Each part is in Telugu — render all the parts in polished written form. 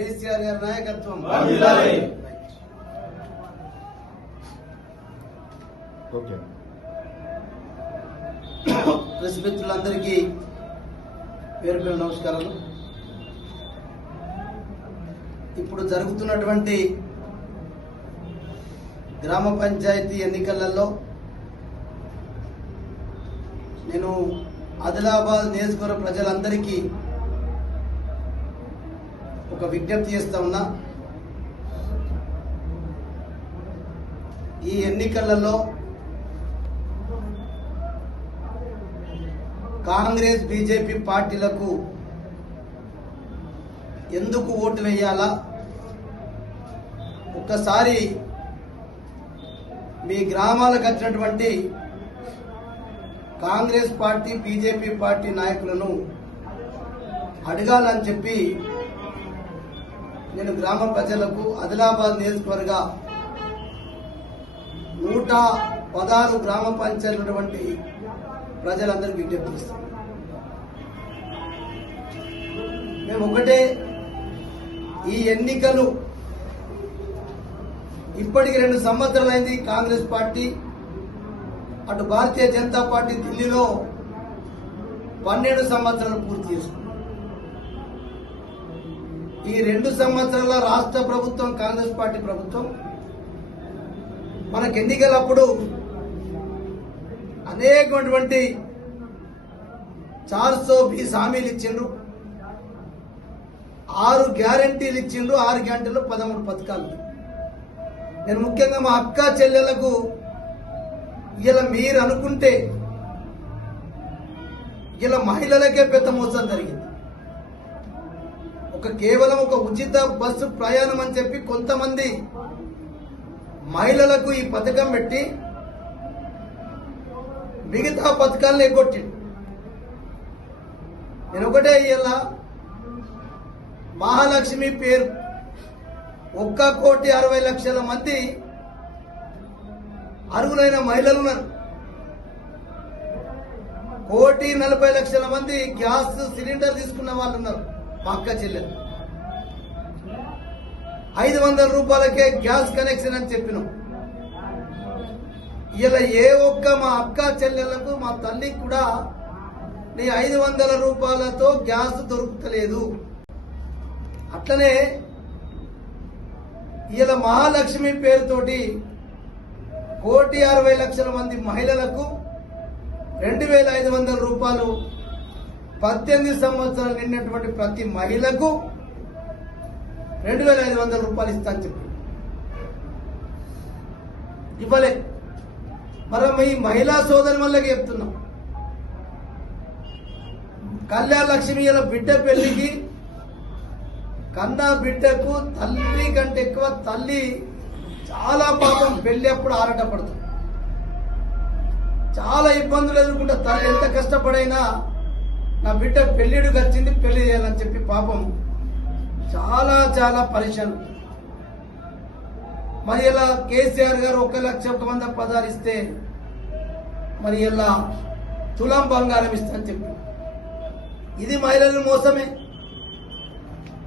కేసీఆర్ గారి నాయకత్వం. ప్రెస్ మిత్రులందరికీ పేరు పేరు నమస్కారాలు. ఇప్పుడు జరుగుతున్నటువంటి గ్రామ పంచాయతీ ఎన్నికలలో నేను ఆదిలాబాద్ నియోజకవర్గ ప్రజలందరికీ ఒక విజ్ఞప్తి చేస్తా ఉన్నా. ఈ ఎన్నికలలో కాంగ్రెస్ బీజేపీ పార్టీలకు ఎందుకు ఓటు వేయాలా ఒక్కసారి మీ గ్రామాలకు వచ్చినటువంటి కాంగ్రెస్ పార్టీ బీజేపీ పార్టీ నాయకులను అడగాలని చెప్పి నేను గ్రామ ప్రజలకు ఆదిలాబాద్ నియోజకవర్గ 116 గ్రామ పంచాయతీలు ఉన్నటువంటి ప్రజలందరికీ విజ్ఞప్తి చేస్తాం. మేము ఒకటే, ఈ ఎన్నికలు ఇప్పటికి 2 సంవత్సరాలైంది. కాంగ్రెస్ పార్టీ అటు భారతీయ జనతా పార్టీ ఢిల్లీలో 12 సంవత్సరాలు పూర్తి చేసుకుంది. ఈ 2 సంవత్సరాల రాష్ట్ర ప్రభుత్వం కాంగ్రెస్ పార్టీ ప్రభుత్వం మనకు ఎన్నికలప్పుడు అనేకటువంటి 420 హామీలు ఇచ్చిండ్రు, 6 గ్యారంటీలు ఇచ్చిండ్రు, 6 గ్యారంటీలు 13 పథకాలు. నేను ముఖ్యంగా మా అక్క చెల్లెలకు ఇలా మీరు అనుకుంటే ఇలా మహిళలకే పెద్ద మోసం జరిగింది. కేవలం ఒక ఉచిత బస్సు ప్రయాణం అని చెప్పి కొంతమంది మహిళలకు ఈ పథకం పెట్టి మిగతా పథకాలను ఎగ్గొట్టిండు. నేను ఒకటే, ఇలా మహాలక్ష్మి పేరు 1,60,00,000 మంది అర్హులైన మహిళలు ఉన్నారు. 1,40,00,000 మంది గ్యాస్ సిలిండర్ తీసుకున్న వాళ్ళు ఉన్నారు. మా అక్క చెల్లెలు 500 రూపాయలకే గ్యాస్ కనెక్షన్ అని చెప్పినాం. ఇలా ఏ ఒక్క మా అక్క చెల్లెళ్లకు, మా తల్లికి కూడా నీ 500 రూపాయలతో గ్యాస్ దొరుకుతలేదు. అట్లనే ఇలా మహాలక్ష్మి పేరుతోటి 1,60,00,000 మంది మహిళలకు 2,500 రూపాయలు 18 సంవత్సరాలు నిన్నటువంటి ప్రతి మహిళకు 2,500 రూపాయలు ఇస్తాను చెప్పి ఇవ్వలే. మరి ఈ మహిళా సోదరి వల్లకి చెప్తున్నాం, కళ్యాణ లక్ష్మి ఇలా బిడ్డ పెళ్లికి కన్నా బిడ్డకు తల్లి కంటే ఎక్కువ తల్లి చాలా పాపం పెళ్లి అప్పుడు ఆరాటపడుతుంది. చాలా ఇబ్బందులు ఎదుర్కొంటే తల్లి ఎంత కష్టపడైనా నా బిడ్డ పెళ్లిడికి వచ్చింది, పెళ్లి చేయాలని చెప్పి పాపం చాలా చాలా పరిశాన్. మరి ఇలా కేసీఆర్ గారు 1,00,116 ఇస్తే మరి ఇలా తులం బంగారం ఇస్తానని చెప్పి ఇది మహిళలు మోసమే.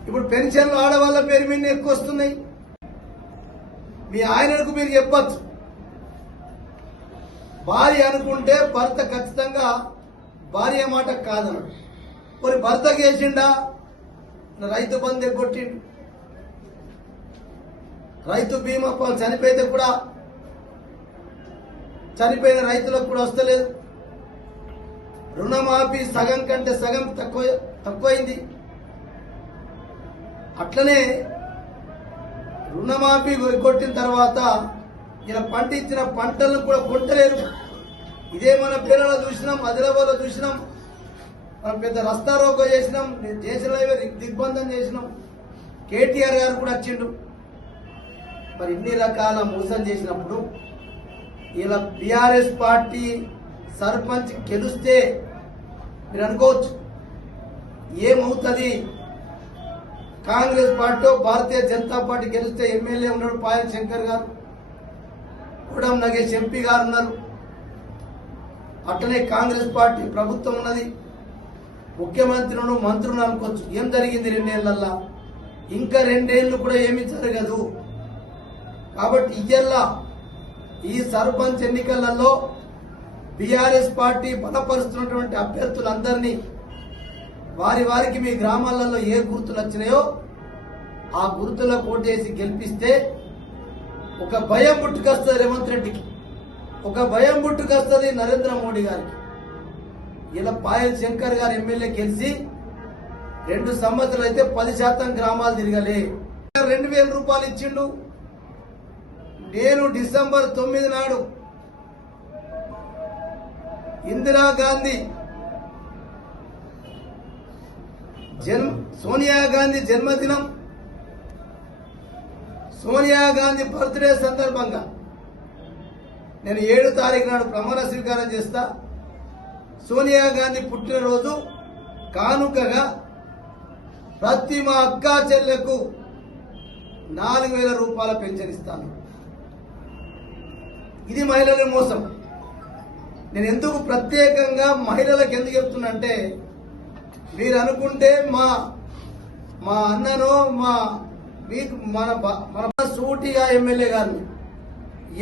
ఇప్పుడు పెన్షన్లు ఆడవాళ్ళ పేరు మీద ఎక్కువ వస్తున్నాయి. మీ ఆయనకు మీరు చెప్పచ్చు, భార్య అనుకుంటే భర్త ఖచ్చితంగా భార్య మాట కాదన్నాడు. మరి భర్త చేసిండా? రైతు బంధు ఎగ్గొట్టిండు. రైతు బీమా చనిపోయితే కూడా చనిపోయిన రైతులకు కూడా వస్తలేదు. రుణమాఫీ సగం కంటే సగం తక్కువైంది. అట్లనే రుణమాఫీ కొట్టిన తర్వాత ఇలా పంట ఇచ్చిన పంటలను కూడా కొంటలేరు. ఇదే మన పేరులో చూసినాం, ఆదిలాబాద్లో చూసినాం. మనం పెద్ద రస్తా రోకో చేసినాం, నేషనల్ హైవే దిగ్బంధం చేసినాం. కేటీఆర్ గారు కూడా వచ్చిండు. మరి ఇన్ని రకాల మోసం చేసినప్పుడు ఇలా బీఆర్ఎస్ పార్టీ సర్పంచ్ గెలిస్తే మీరు అనుకోవచ్చు ఏమవుతుంది, కాంగ్రెస్ పార్టీ భారతీయ జనతా పార్టీ గెలిస్తే ఎమ్మెల్యే ఉన్నాడు పాయల్ శంకర్ గారు, కూడం నగేష్ ఎంపీ గారు ఉన్నారు. అట్లనే కాంగ్రెస్ పార్టీ ప్రభుత్వం ఉన్నది, ముఖ్యమంత్రులను మంత్రులను అనుకోవచ్చు. ఏం జరిగింది 2 ఏళ్లల్లా? ఇంకా 2 ఏళ్ళు కూడా ఏమీ జరగదు. కాబట్టి ఇయ్యల్లా ఈ సర్పంచ్ ఎన్నికలలో బీఆర్ఎస్ పార్టీ బలపరుస్తున్నటువంటి అభ్యర్థులందరినీ వారికి మీ గ్రామాలలో ఏ గుర్తులు వచ్చినాయో ఆ గుర్తుల కోటేసి గెలిపిస్తే ఒక భయం పుట్టుకొస్తుంది రేవంత్ రెడ్డికి, ఒక భయం పుట్టుకొస్తుంది నరేంద్ర మోడీ గారికి. ఇలా పాయల్ శంకర్ గారు ఎమ్మెల్యే గెలిచి 2 సంవత్సరాలు అయితే 10% గ్రామాలు తిరగలే. 2000 రూపాయలు ఇచ్చిండు. నేను డిసెంబర్ 9 నాడు ఇందిరాగాంధీ సోనియా గాంధీ జన్మదినం, సోనియా గాంధీ బర్త్డే సందర్భంగా నేను 7 తారీఖు నాడు ప్రమాణ స్వీకారం చేస్తా. సోనియా గాంధీ పుట్టినరోజు కానుకగా ప్రతి మా అక్కా చెల్లెకు 4000 రూపాయల పెన్షన్ ఇస్తాను. ఇది మహిళల మోసం. నేను ఎందుకు ప్రత్యేకంగా మహిళలకు ఎందుకు చెప్తున్నంటే, మీరు అనుకుంటే మా అన్నను మీకు మన సూటిగా ఎమ్మెల్యే గారిని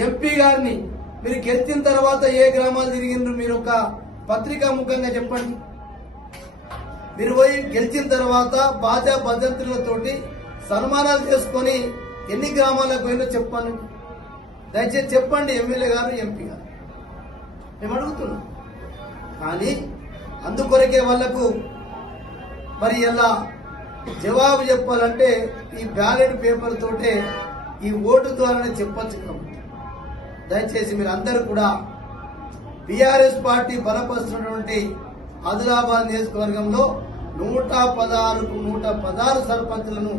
ఎంపీ గారిని మీరు గెలిచిన తర్వాత ఏ గ్రామాలు తిరిగిండ్రు మీరు ఒక పత్రికా ముఖంగా చెప్పండి. మీరు పోయి గెలిచిన తర్వాత బాజా భద్రతలతోటి సన్మానాలు చేసుకొని ఎన్ని గ్రామాలకు పోయినో చెప్పండి. దయచేసి చెప్పండి ఎమ్మెల్యే గారు ఎంపీ గారు, మేము అడుగుతున్నాం. కానీ అందుకొరకే వాళ్లకు మరి ఎలా జవాబు చెప్పాలంటే ఈ బ్యాలెట్ పేపర్ తోటే ఈ ఓటు ద్వారానే చెప్పచ్చు. కాబట్టి దయచేసి మీరు అందరూ కూడా బీఆర్ఎస్ పార్టీ బలపరుస్తున్నటువంటి ఆదిలాబాద్ నియోజకవర్గంలో 116కు 116 సర్పంచులను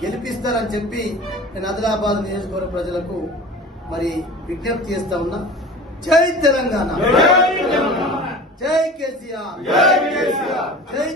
గెలిపిస్తారని చెప్పి నేను ఆదిలాబాద్ నియోజకవర్గ ప్రజలకు మరి విజ్ఞప్తి చేస్తా ఉన్నా. జై తెలంగాణ, జై కేసీఆర్, జై